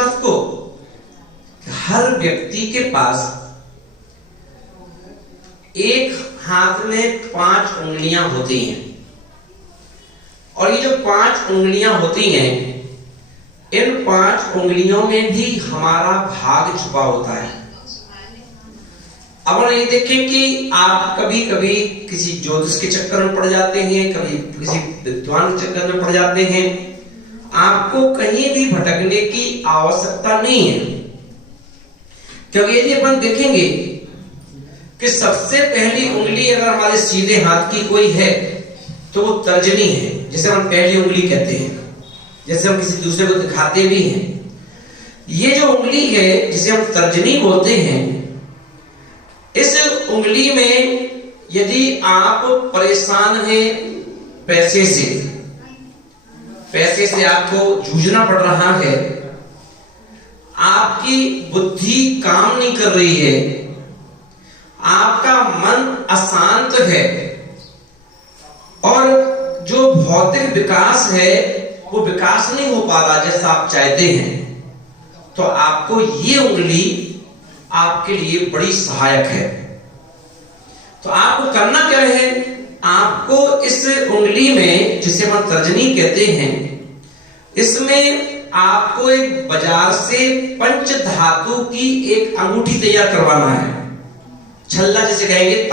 बात को? हर व्यक्ति के पास एक हाथ में 5 उंगलियां होती हैं, और ये जो 5 उंगलियां होती हैं, इन 5 उंगलियों में भी हमारा भाग छुपा होता है। अब ये देखें कि आप कभी कभी किसी ज्योतिष के चक्कर में पड़ जाते हैं, कभी किसी विद्वान के चक्कर में पड़ जाते हैं। आपको कहीं भी भटकने की आवश्यकता नहीं है, क्योंकि यदि अपन देखेंगे कि सबसे पहली उंगली अगर हमारे सीधे हाथ की कोई है तो वो तर्जनी है, जिसे हम पहली उंगली कहते हैं, जैसे हम किसी दूसरे को दिखाते भी हैं। ये जो उंगली है जिसे हम तर्जनी बोलते हैं, इस उंगली में यदि आप परेशान हैं पैसे से आपको जूझना पड़ रहा है, आपकी बुद्धि काम नहीं कर रही है, आपका मन अशांत है, और जो भौतिक विकास है वो विकास नहीं हो पा रहा जैसा आप चाहते हैं, तो आपको ये उंगली आपके लिए बड़ी सहायक है। तो आपको करना क्या है? आपको इस उंगली में, जिसे हम तर्जनी कहते हैं, इसमें आपको एक बाजार से पंच धातु की एक अंगूठी तैयार करवाना है। छल्ला जिसे कहेंगे,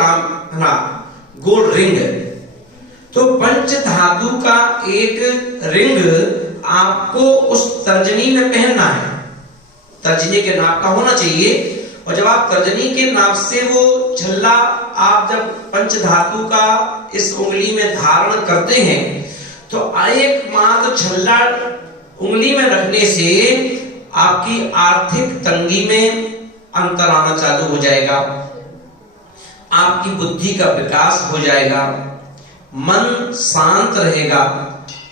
गोल्ड रिंग। तो पंच धातु का एक रिंग आपको उस तर्जनी में पहनना है। तर्जनी के नाप का होना चाहिए, और जब आप तर्जनी के नाप से वो छल्ला आप जब पंच धातु का इस उंगली में धारण करते हैं, तो एकमात्र छल्ला उंगली में रखने से आपकी आर्थिक तंगी में अंतर आना चालू हो जाएगा, आपकी बुद्धि का विकास हो जाएगा, मन शांत रहेगा,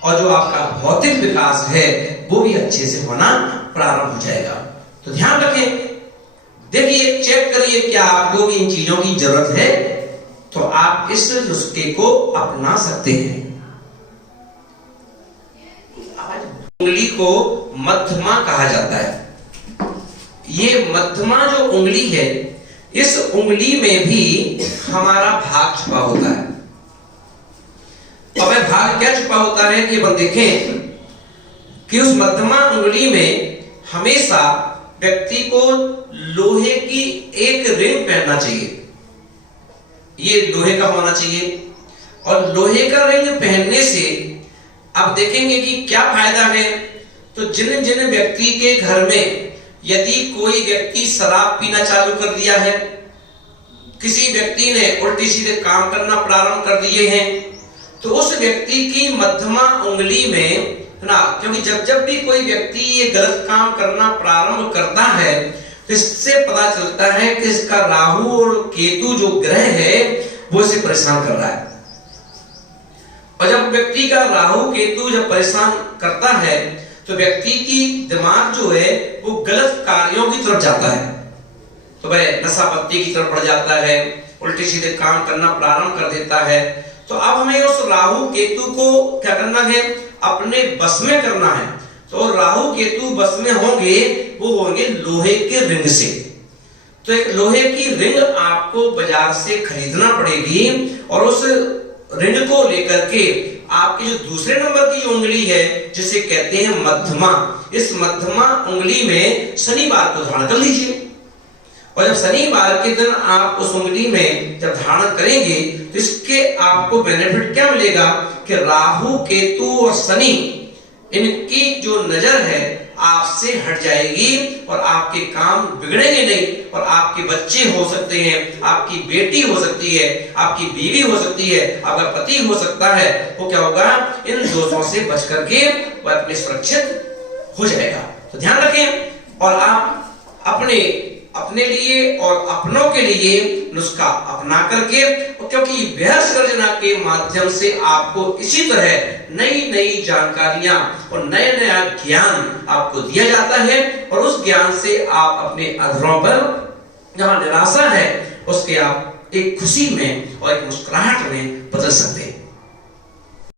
और जो आपका भौतिक विकास है वो भी अच्छे से होना प्रारंभ हो जाएगा। तो ध्यान रखें, देखिए, चेक करिए क्या आपको भी इन चीजों की जरूरत है, तो आप इस नुस्खे को अपना सकते हैं। उंगली को मध्यमा कहा जाता है। ये मध्यमा जो उंगली है, इस उंगली में भी हमारा भाग छुपा होता है। अब भाग क्या छुपा होता है कि अपन देखें कि उस मध्यमा उंगली में हमेशा व्यक्ति को लोहे की एक रिंग पहनना चाहिए। ये लोहे का होना चाहिए, और लोहे का रिंग पहनने से आप देखेंगे कि क्या फायदा है। तो जिन जिन व्यक्ति के घर में यदि कोई व्यक्ति शराब पीना चालू कर दिया है, किसी व्यक्ति ने उल्टी सीधे काम करना प्रारंभ कर दिए हैं, तो उस व्यक्ति की मध्यमा उंगली में ना, क्योंकि जब भी कोई व्यक्ति ये गलत काम करना प्रारंभ करता है, तो इससे पता चलता है कि इसका राहु और केतु जो ग्रह है वो इसे परेशान कर रहा है। और जब व्यक्ति का राहु केतु जब परेशान करता है, तो व्यक्ति की दिमाग जो है वो गलत कार्यों की तरफ जाता है, तो वह नशा पत्ती की तरफ बढ़ जाता है, उल्टे सीधे काम करना प्रारंभ कर देता है। तो अब हमें उस राहु केतु को क्या करना है? अपने बस में करना है। तो राहु केतु बस में होंगे, वो होंगे लोहे के रिंग से। तो एक लोहे की रिंग आपको बाजार से खरीदना पड़ेगी, और उस रिंग को लेकर के आपकी जो दूसरे नंबर की उंगली है, जिसे कहते हैं मध्यमा, इस मध्यमा उंगली में शनिवार को धारण कर लीजिए। और जब शनिवार के दिन आप उस उंगली में जब धारण करेंगे, तो इसके आपको बेनिफिट क्या मिलेगा कि राहु केतु और शनि, इनकी जो नजर है आपसे हट जाएगी, और आपके काम बिगड़ेंगे नहीं, और आपके बच्चे हो सकते हैं, आपकी बेटी हो सकती है, आपकी बीवी हो सकती है, आपका पति हो सकता है। वो क्या होगा? इन दोषों से बच करके वह अपने सुरक्षित हो जाएगा। तो ध्यान रखें, और आप अपने लिए और अपनों के लिए नुस्खा अपना करके, क्योंकि वह सर्जना के माध्यम से आपको इसी तरह नई नई जानकारियां और नया ज्ञान आपको दिया जाता है, और उस ज्ञान से आप अपने अधरों पर जहां निराशा है उसके आप एक खुशी में और एक मुस्कुराहट में बदल सकते हैं।